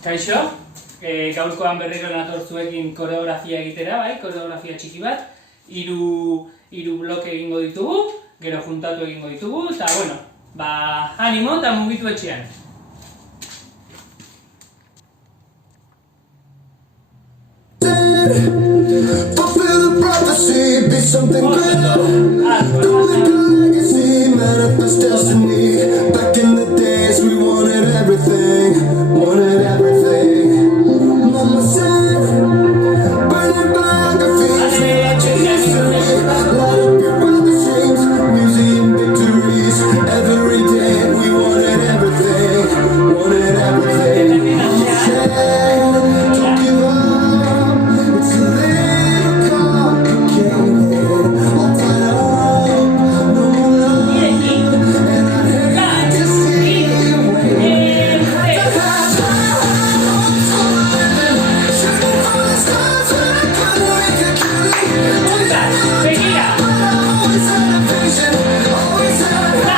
Kaixo, gaurkoan berriro nator zuekin koreografia egitera, bai, koreografia txiki bat. Hiru bloke egingo ditugu, gero juntatu egingo ditugu, eta bueno, animo eta mugitu etxean. Fulfill the prophecy, be something greater. Don't make a legacy, manifest destiny. Back in the days we wanted everything, wanted everything. Mama said, burn your biographies, imagine history. Light up your wildest dreams, museum victories. Every day we wanted everything, wanted everything. Mama said, don't give up. It's a little complicated. All tied up, no more love, and I hate to see you waiting. Shooting for the stars when I couldn't make a killing. Always had a vision, always had a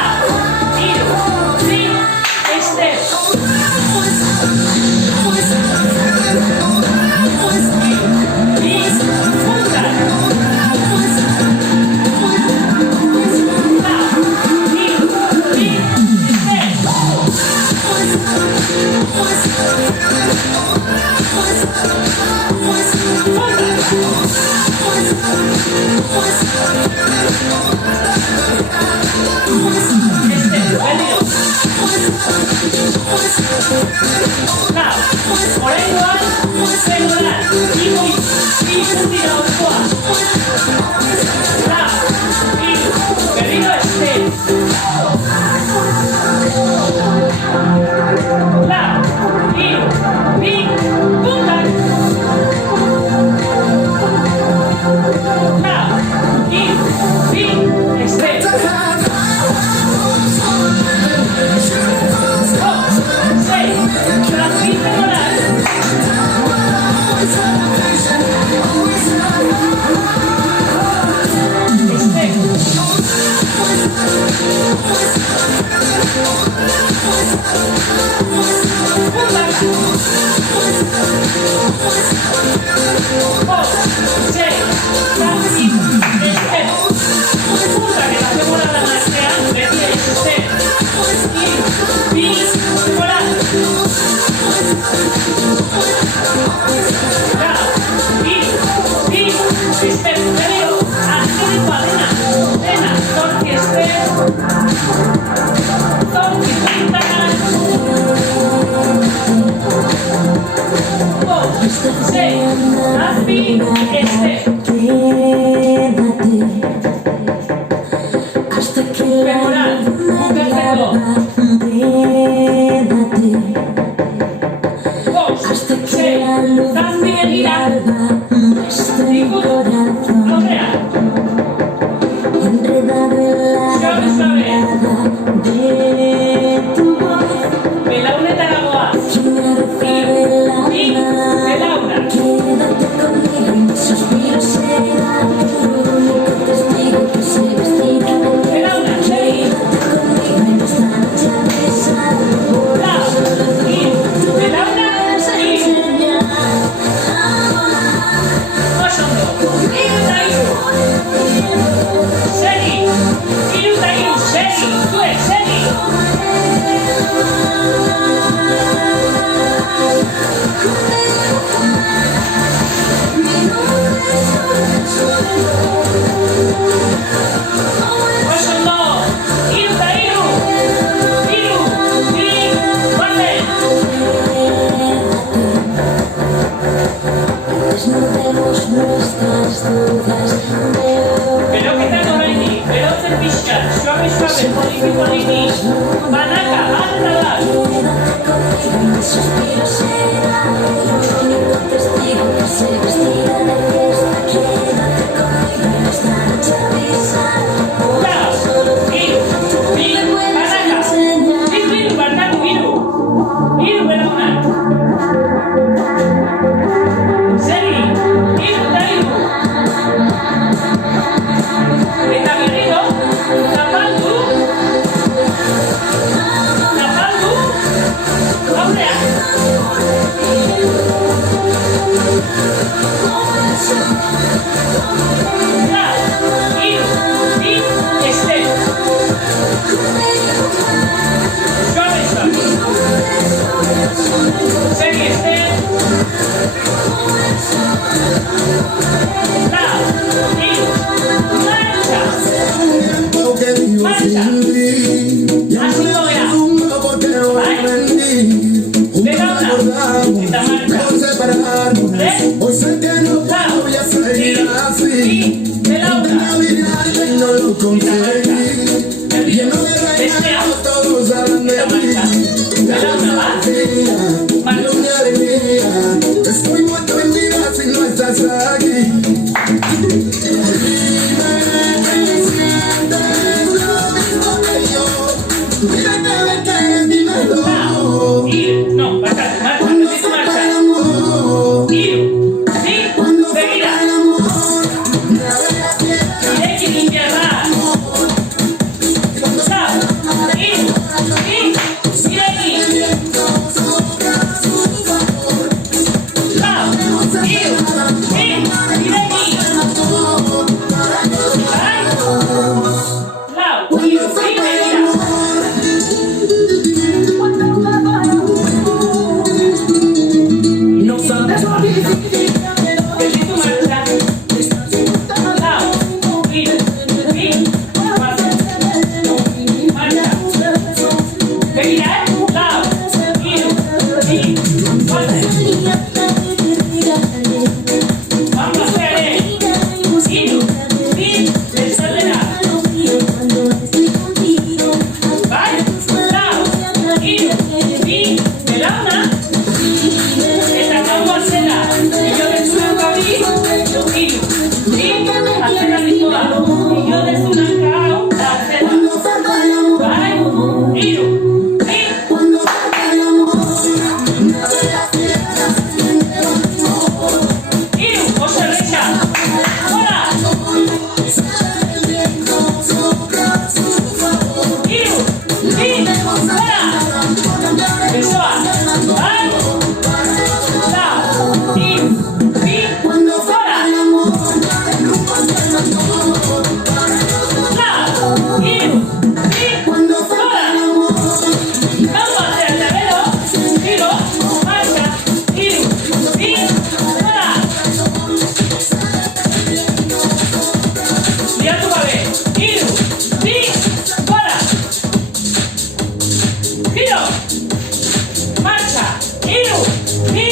Ahora lado, Esta marcha. por separarnos. 3, Hoy sé que no voy a seguir así. de la una. Olvidarte y no lo conseguí. Lleno de regalos, todos hablan de mí. De la una, ¿va? Mi luna de día. Estoy muerto en vida si no estás aquí. Dime que sientes lo mismo que yo. Dime que dímelo. Ir, no, marcha, repite marcha. Ir, sí, seguida. Y que limpiará. Chao, ir, sí, ir aquí. Chao, ir aquí. Ay, Lau, ir, sí, seguida. No sabes lo difícil. Repite tu marcha. Lau, ir, sí, marcha. Seguida, Lau, ir, sí, marcha. Vamos a ver, ir, sí, desordena. Vai, Lau, ir, sí, de la una. Esta como cena, y yo de su cabí, ir, sí, hacer la misma. Y yo de su nancao, la cena. Vai, ir, sí, ir, ocho recha. Hola, ir, sí, hola. Besoa, vai, Lau, ir, sí, hola. Lau, ir, sí, hola. Vamos a hacer el tabelo, giro, marcha, giro, sí, hola. Mira tu papel, giro, sí, hola. Giro, marcha, giro, sí,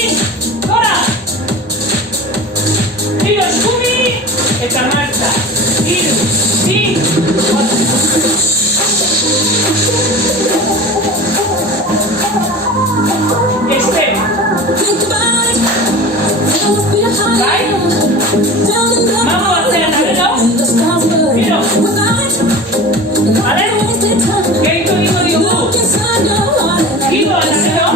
hola. Giro, Scooby, esta marcha, giro, sí, hola. Este, vai, vamos a hacer el tabelo, giro, ¿vale? ¿Qué hizo digo tú? Giro al tabelo,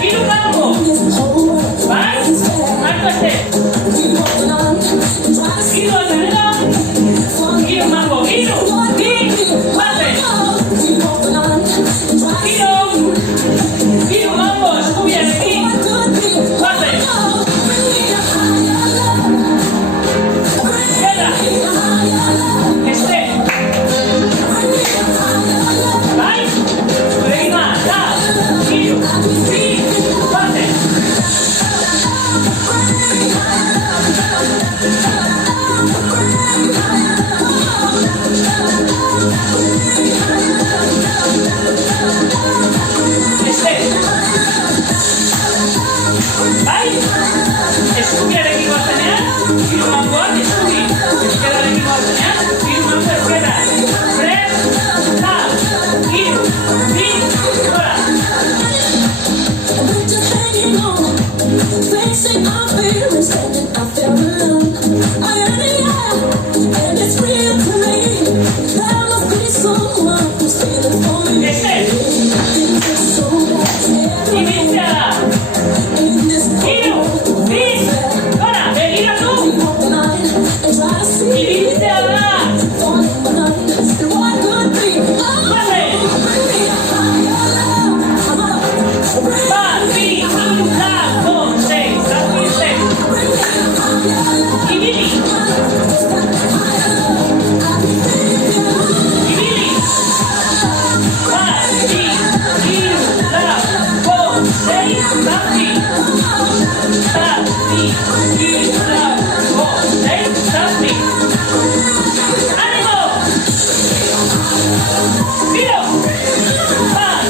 giro mambo, vai, marco este, giro al tabelo, giro mambo, giro, sí, pase, giro mambo, Scooby aquí, pase, queda, este, vai, prima, da, giro, sí, pase, este, vai, Scooby arekin guazenean, giro mamboak, Scooby, euskerarekin guazenean, giro mambo euskera, prest, da, giro, bi, gora. Facing our fears and I feel alone. I am the air, and it's real to me. There must be someone who's feeling for me. Este, Things are so bad ibiltzea da, in this giro, bi, gora, begira du, walking line and try to see ibiltzea da, falling behind. And what could be? Oh, pase, bring me a higher love. Bring bat, bi, hiru, lau, bost, sei, zazpi, sei, me a higher love. ibili, Just got a higher love. I can feel you. ibili, bat, bi, hiru, lau, bost, sei, zazpi, bat, bi, hiru, lau, bost, sei, zazpi. ¡Ánimo! ¡Giro! ¡Bat!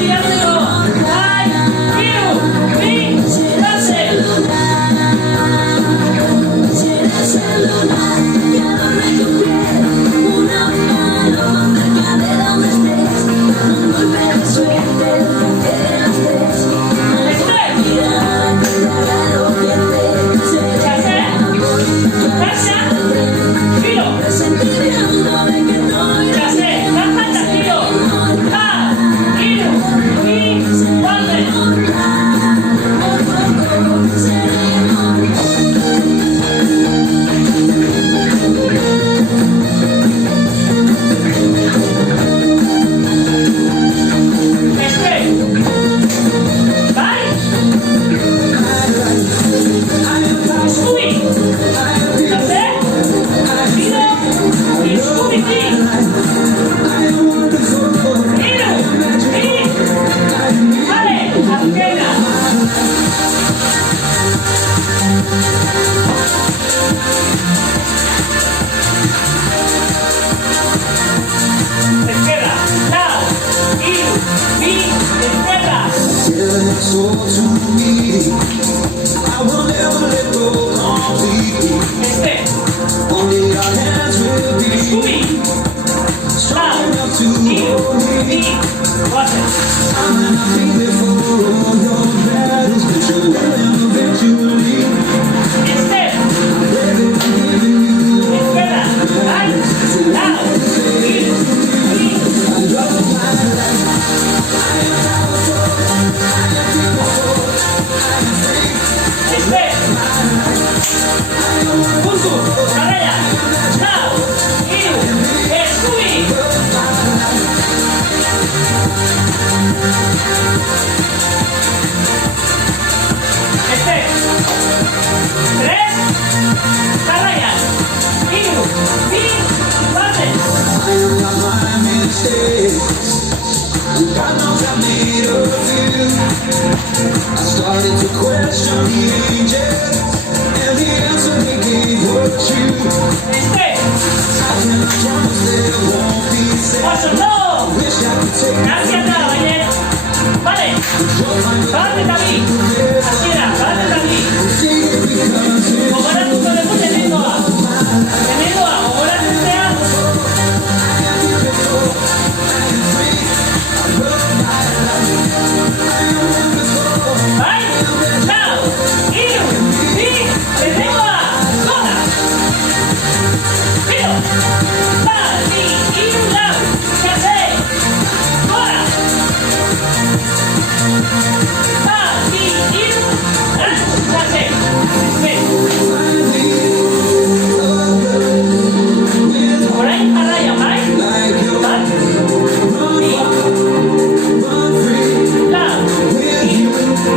Siguiendo. Bai, hiru, bi, lasai. Llena el celular y adorna tu piel. Una mano cerca de donde estés. Un golpe de suerte de las tres. Una mirada que te haga enloquecer. Será amor, Tasha, giro. presentimiento de que todo irá Lasai, lázate, giro. Bai, hiru, bi, lasai. Este. Bai. Scooby. Lasai. Giro. Scooby, bi. Hiru, bi. Vale, azkena. Ezkerra, lau, hiru, bi, ezkerra. Feeling so to me. I will never let go completely. Este, Only our hands will be Scooby. strong enough to Hiru, hold me. bi, goazen. I might not be there for all your battles, but you'll win eventually. Este, Baby, I'm giving you ezkerra, bai, lau, hiru, bi, I love my life. este. Puntu, jarraia, lau, hiru, Scooby. Este, tres, jarraia, hiru, bi, goazen. I am not my mistakes. God knows I made a few. I started to question the angels, and the answer they gave were true. Este, I cannot promise there won't be sad. oso, no. Wish I could take Gracias, Baiet. Vale, bat eta bi. Hasiera, bat eta bi. it because it's Gogoratuko dugu lehenengoa. Lehenengoa, gogoratzea. Bai, lau, hiru, bi, lehenengoa, gora. Giro, bat, bi, hiru, lau, sei, gora. Bat, bi, hiru, sei. Orain jarraia, bai? like you Bat, bi, run free lau, with you.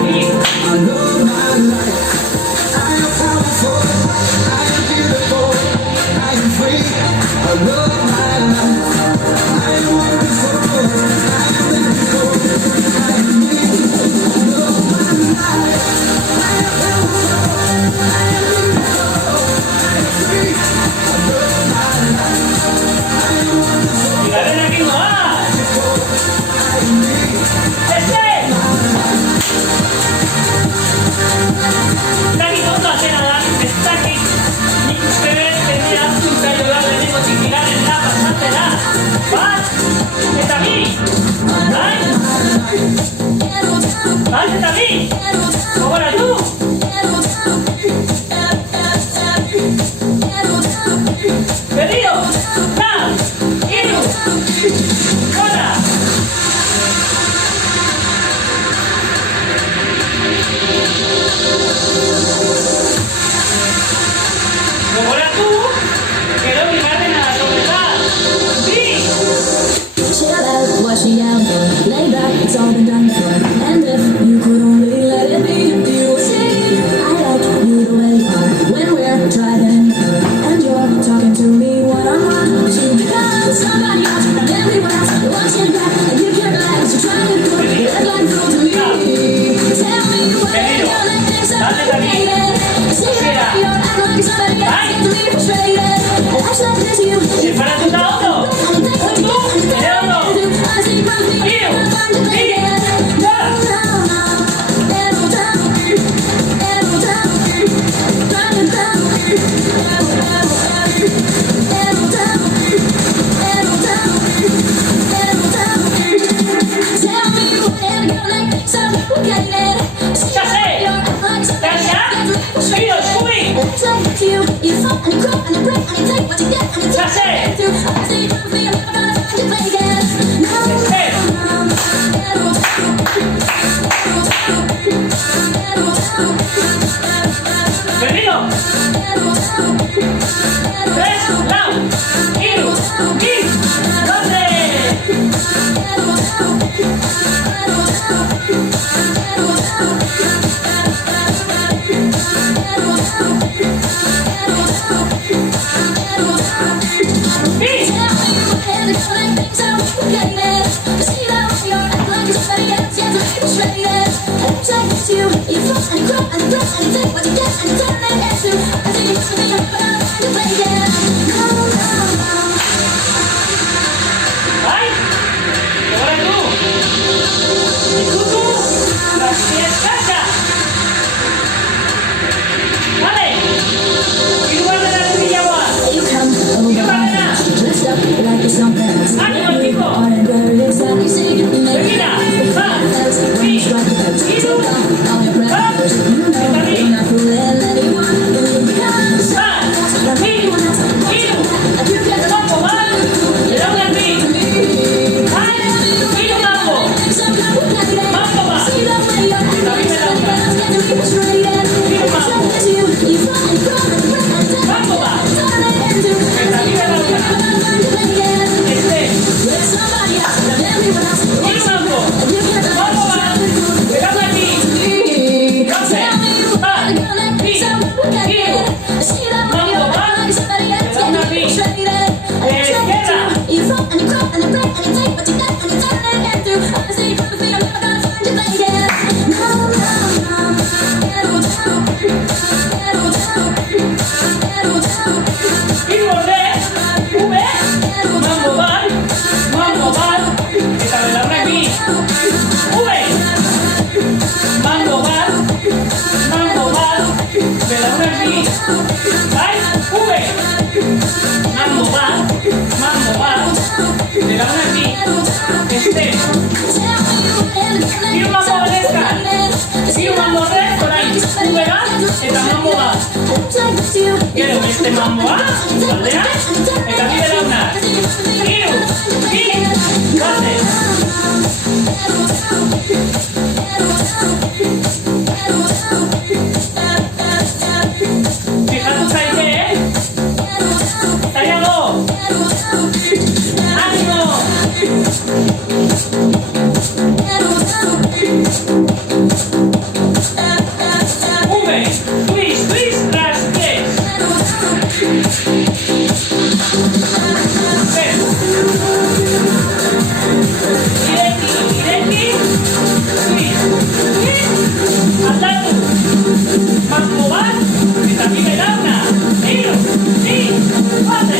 bi, I love my life. I am powerful. I am beautiful. I am free. I love my life. I am wonderful. I am thankful. I am me. I love my life. I am powerful. I am beautiful. I am free. I love my life. I am wonderful. bigarren egingoa. I am me. Este! Dakit ondo atera da, ez dakit. Nik uste dut tenía aztuta jola lehenengotik bigarrenera pasatzera. Bat eta bi! Bai? Bat eta bi! Gogoratu! Berriro! Lau! Hiru! Gora! Gogoratu! Gero bigarrena datorrela! Bi! Chill out, wash it out, lay back, it's all been done before. And if you could only let it be, you would see I like you the way you are when we're driving in the car. And you're talking to me one-on-one. To become somebody else, and everyone else watching back, and you can't relax. You're trying to put the red light through to me. Tell me when you're like this, I'm complicated. See how you're acting like somebody else, get to me frustrated. And acts like this, you. Separatuta ondo! Ondo! Ere ondo! Hiru! Bi! and you take what you get and you turn it into. I see you pushing me up, but I'm trying to play again. No, no, no. ¡Ay! ¡Ahora tú! ¡Y tú! ¡Las pies cacha! ¡Vale! ¡Y tú vas a dar el agua! You come over my house, dressed up like you're something else. ¡Ánimo, tipo! And very excited, you see, you make me ¡Mira! ¡Va! when you strike the pose. ¡Y So tú! come, all your practice. You know, you're not fooling anyone. You become the ¡Va! ¡Y tú! ¡Y tú! and you get the ¡Mambo, va! ¡Le da una pi! ¡Ay! ¡Y tú, mambo! ¡Mambo, va! ¡Mambo, va! Gero beste mamboa, aldea, eta bide launa. Hiru, bi, bate. Fijatu zaite, Zailago. Animo. Twist, twist, tras, tres. Ireki, twist, aldatu. Mambo bat, eta bide launa. Hiru, bi, bate.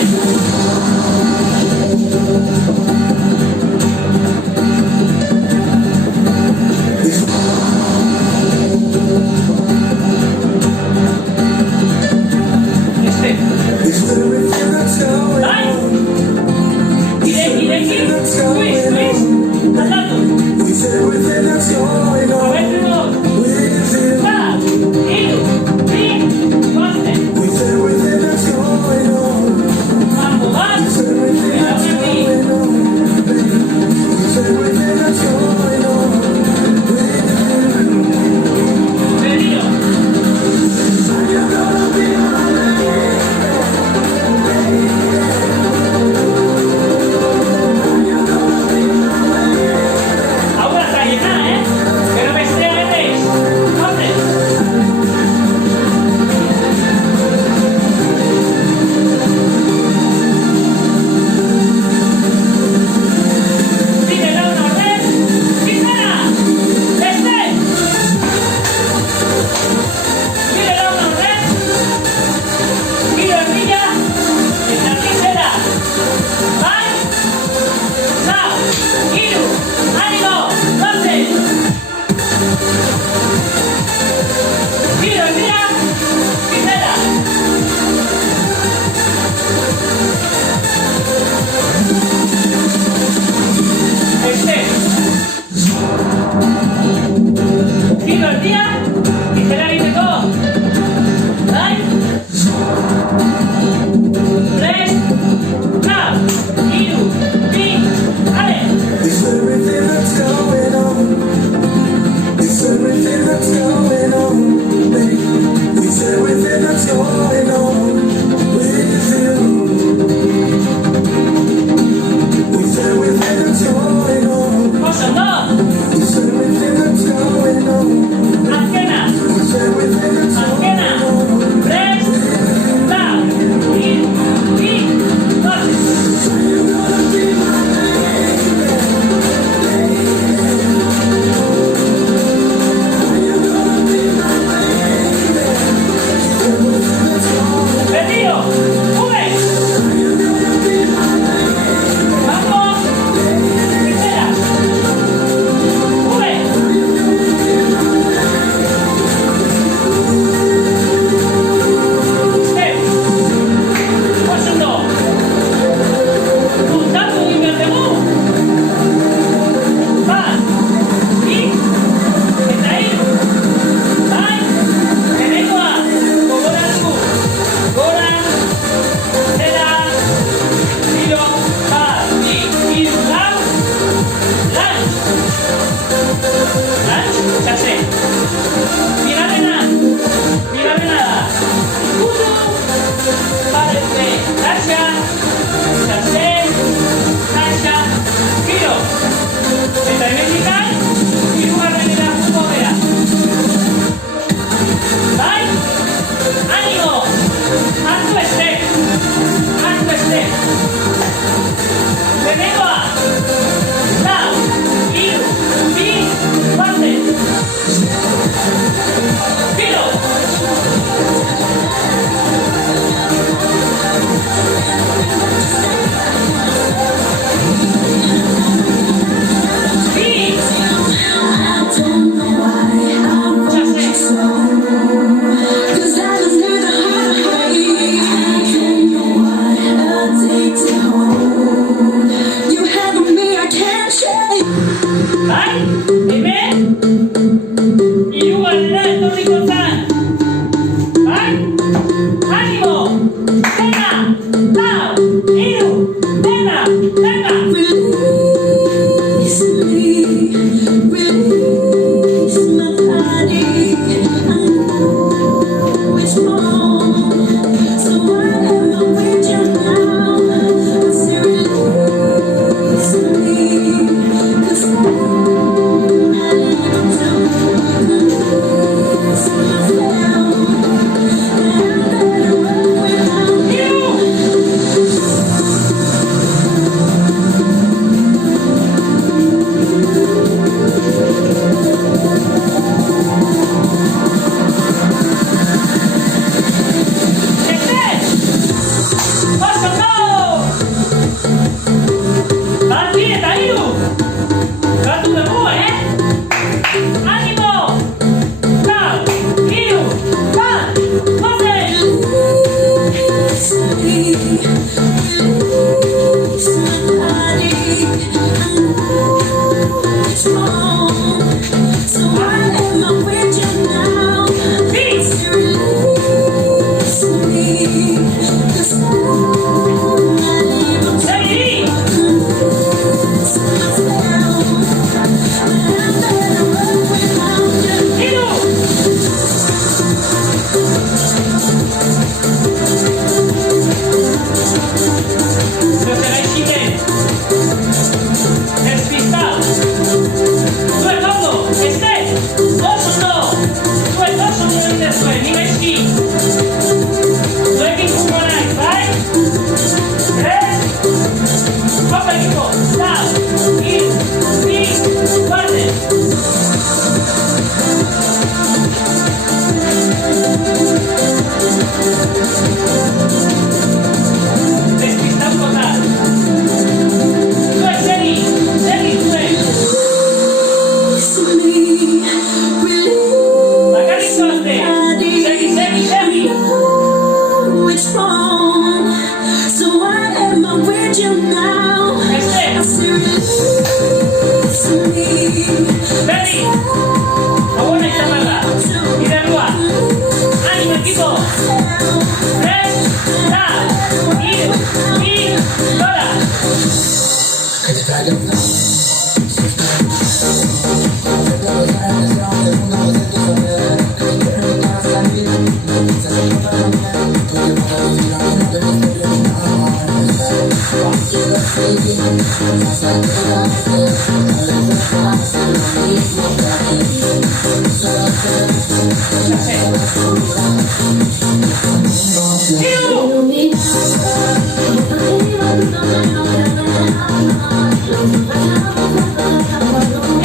Awesome, no?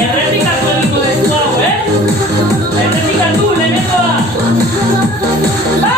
Errepikatu egingo dezu hau, Errepikatu, lehenengoa! Ba!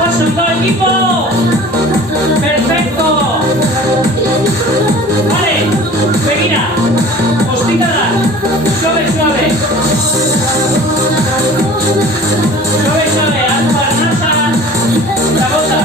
¡Oso, equipo! ¡Perfecto! Vale, seguida. Hostigada. Suave, suave. Suave, suave. Alfa, nasa. La bota.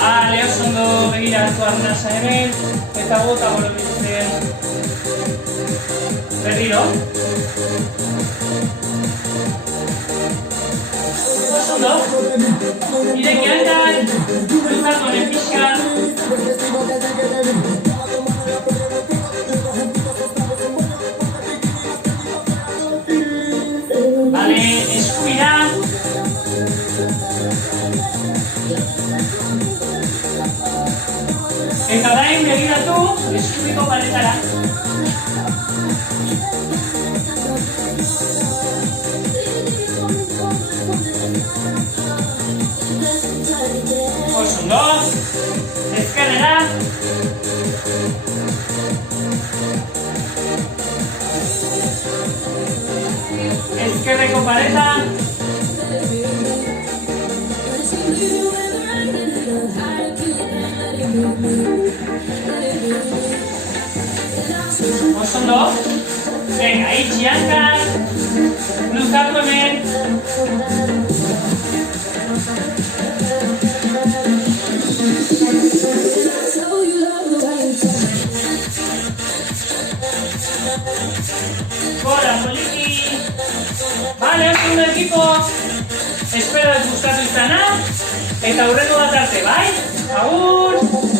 Vale, oso ondo begiratu arnasa hemen, eta bota borobiltzen. Berriro. Oso ondo. Ireki hankan, luzatu honen pixkan. Vale, eskubira. Eta orain begiratu eskubiko paretara. Oso ondo. Ezkerrera. Ezkerreko pareta. Oso ondo. Venga, itxi hankan. Luzatu hemen. Gora, poliki. Vale, oso ondo ekipo. Espero ez gustatu izana. Eta hurrengo bat arte, bai? Agur!